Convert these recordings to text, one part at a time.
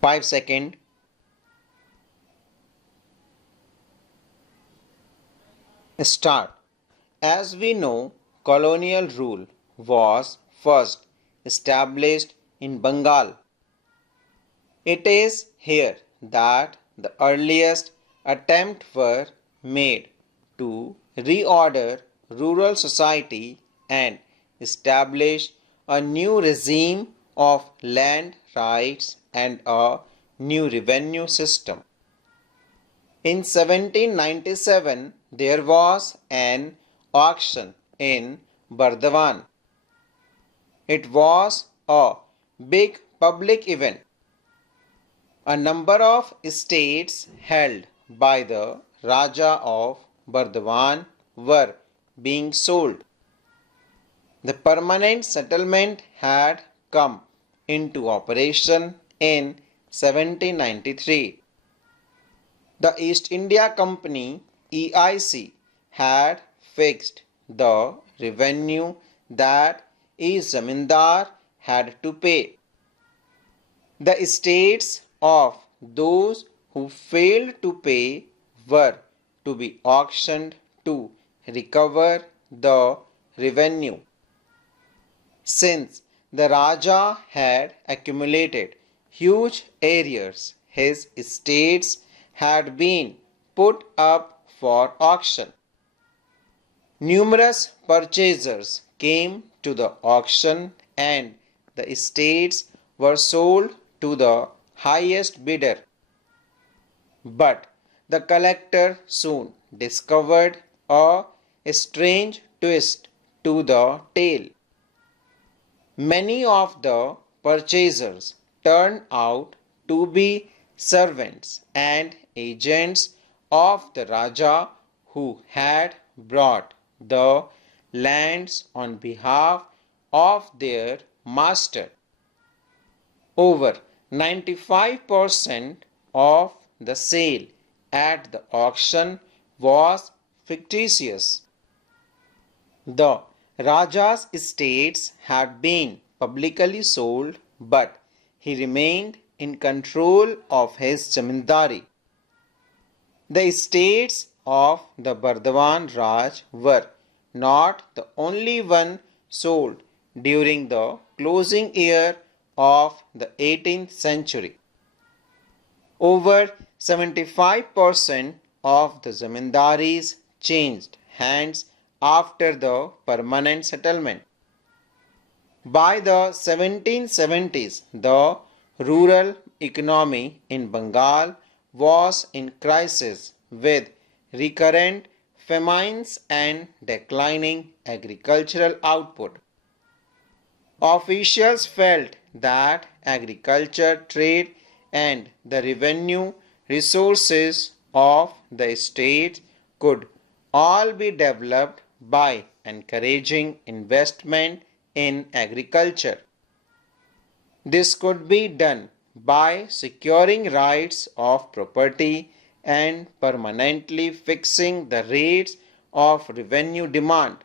5 seconds. Start. As we know, colonial rule was first established in Bengal. It is here that the earliest attempts were made to reorder rural society and establish a new regime of land rights and a new revenue system. In 1797, there was an auction in Bardhaman. It was a big public event. A number of estates held by the Raja of Bardhaman were being sold. The permanent settlement had come into operation in 1793. The East India Company (EIC) had fixed the revenue that each zamindar had to pay. The estates of those who failed to pay were to be auctioned to recover the revenue. Since the Raja had accumulated huge arrears, his estates had been put up for auction. Numerous purchasers came to the auction and the estates were sold to the highest bidder. But the collector soon discovered a strange twist to the tale. Many of the purchasers turned out to be servants and agents of the Raja who had brought the lands on behalf of their master. Over 95% of the sale at the auction was fictitious. The Raja's estates had been publicly sold, but he remained in control of his zamindari. The estates of the Bardhaman Raj were not the only one sold during the closing year of the 18th century. Over 75% of the zamindaris changed hands after the permanent settlement. By the 1770s, the rural economy in Bengal was in crisis with recurrent famines and declining agricultural output. Officials felt that agriculture, trade, and the revenue resources of the state could all be developed by encouraging investment in agriculture. This could be done by securing rights of property and permanently fixing the rates of revenue demand.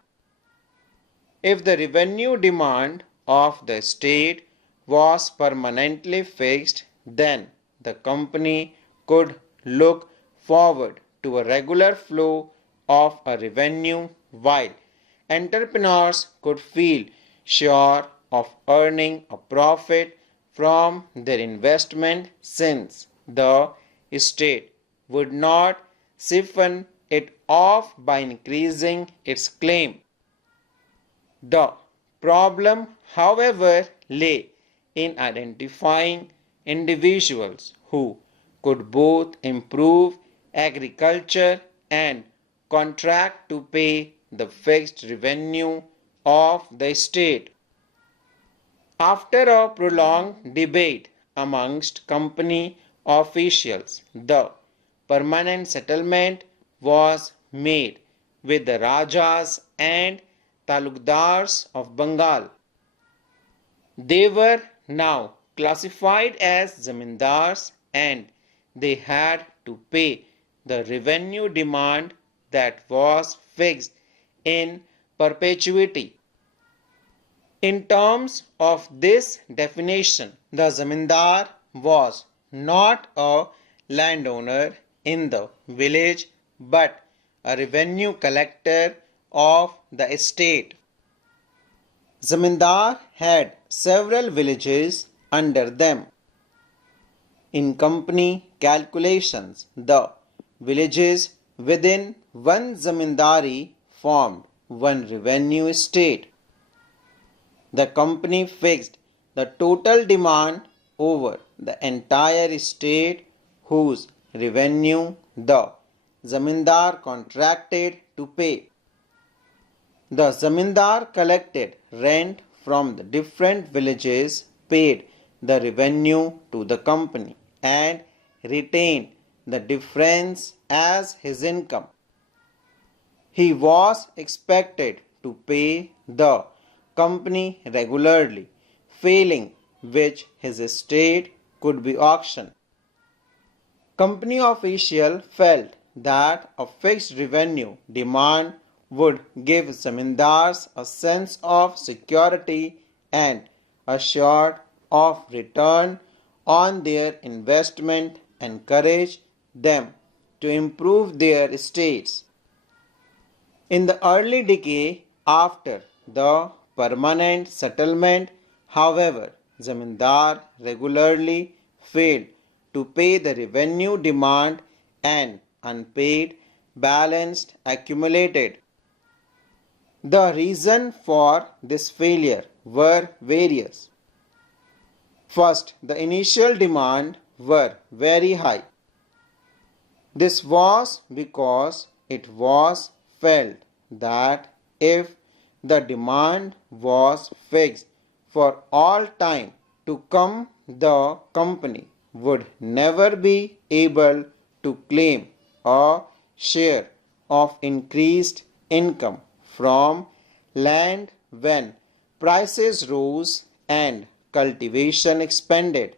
If the revenue demand of the state was permanently fixed, then the company could look forward to a regular flow of a revenue, while entrepreneurs could feel sure of earning a profit from their investment, since the state would not siphon it off by increasing its claim. The problem, however, lay in identifying individuals who could both improve agriculture and contract to pay the fixed revenue of the state. After a prolonged debate amongst company officials, the permanent settlement was made with the Rajas and Talukdars of Bengal. They were now classified as zamindars and they had to pay the revenue demand that was fixed in perpetuity. In terms of this definition, the zamindar was not a landowner in the village but a revenue collector of the estate. Zamindar had several villages under them. In company calculations, the villages within one zamindari formed one revenue estate. The company fixed the total demand over the entire estate whose revenue the zamindar contracted to pay. The zamindar collected rent from the different villages, paid the revenue to the company, and retained the difference as his income. He was expected to pay the company regularly, failing which his estate could be auctioned. Company official felt that a fixed revenue demand would give zamindars a sense of security and assured of return on their investment, encourage them to improve their estates. In the early decade after the permanent settlement, however, zamindar regularly failed to pay the revenue demand and unpaid balance accumulated. The reason for this failure were various. First, the initial demand were very high. This was because it was felt that if the demand was fixed for all time to come, the company would never be able to claim a share of increased income from land when prices rose and cultivation expanded.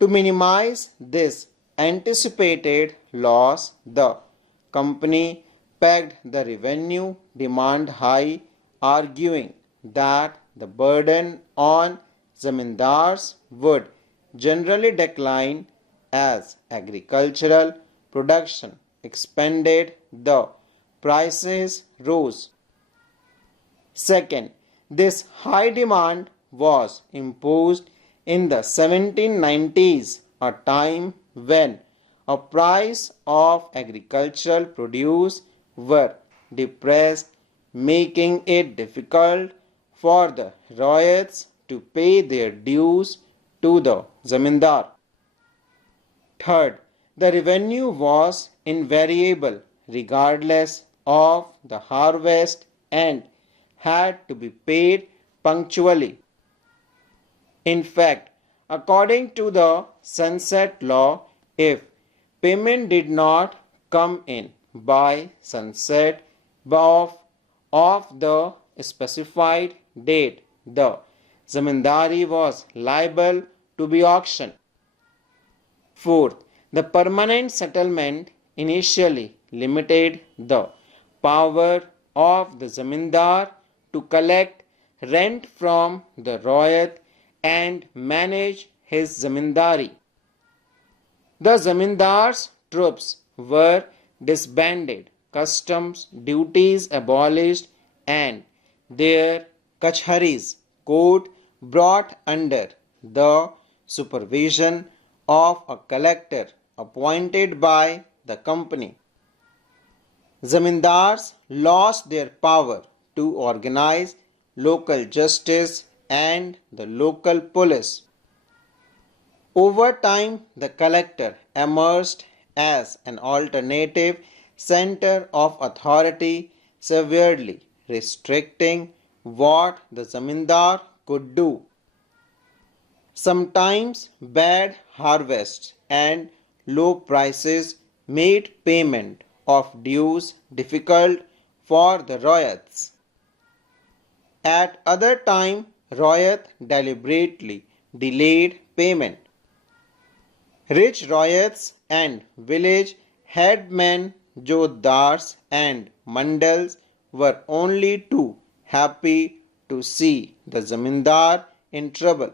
To minimize this anticipated loss, the company pegged the revenue demand high, arguing that the burden on zamindars would generally decline as agricultural production expanded, the prices rose. Second, this high demand was imposed in the 1790s, a time when a price of agricultural produce were depressed, making it difficult for the royals to pay their dues to the zamindar. Third, the revenue was invariable regardless of the harvest and had to be paid punctually. In fact, according to the sunset law, if payment did not come in by sunset of the specified date, the zamindari was liable to be auctioned. Fourth, the permanent settlement initially limited the power of the zamindar to collect rent from the royat and manage his zamindari. The zamindar's troops were disbanded, customs duties abolished, and their kachharis court brought under the supervision of a collector appointed by the company. Zamindars lost their power to organize local justice and the local police. Over time, the collector emerged as an alternative center of authority, severely restricting what the zamindar could do. Sometimes bad harvests and low prices made payment of dues difficult for the royats. At other time, royat deliberately delayed payment. Rich royats and village headmen, jotdars and mandals were only too happy to see the zamindar in trouble.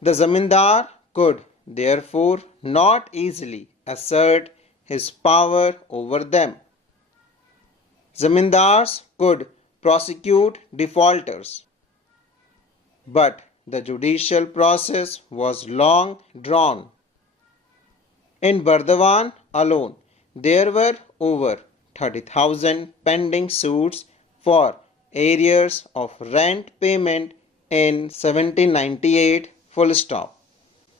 The zamindar could therefore not easily assert his power over them. Zamindars could prosecute defaulters, but the judicial process was long drawn. In Bardhawan alone, there were over 30,000 pending suits for arrears of rent payment in 1798 full stop.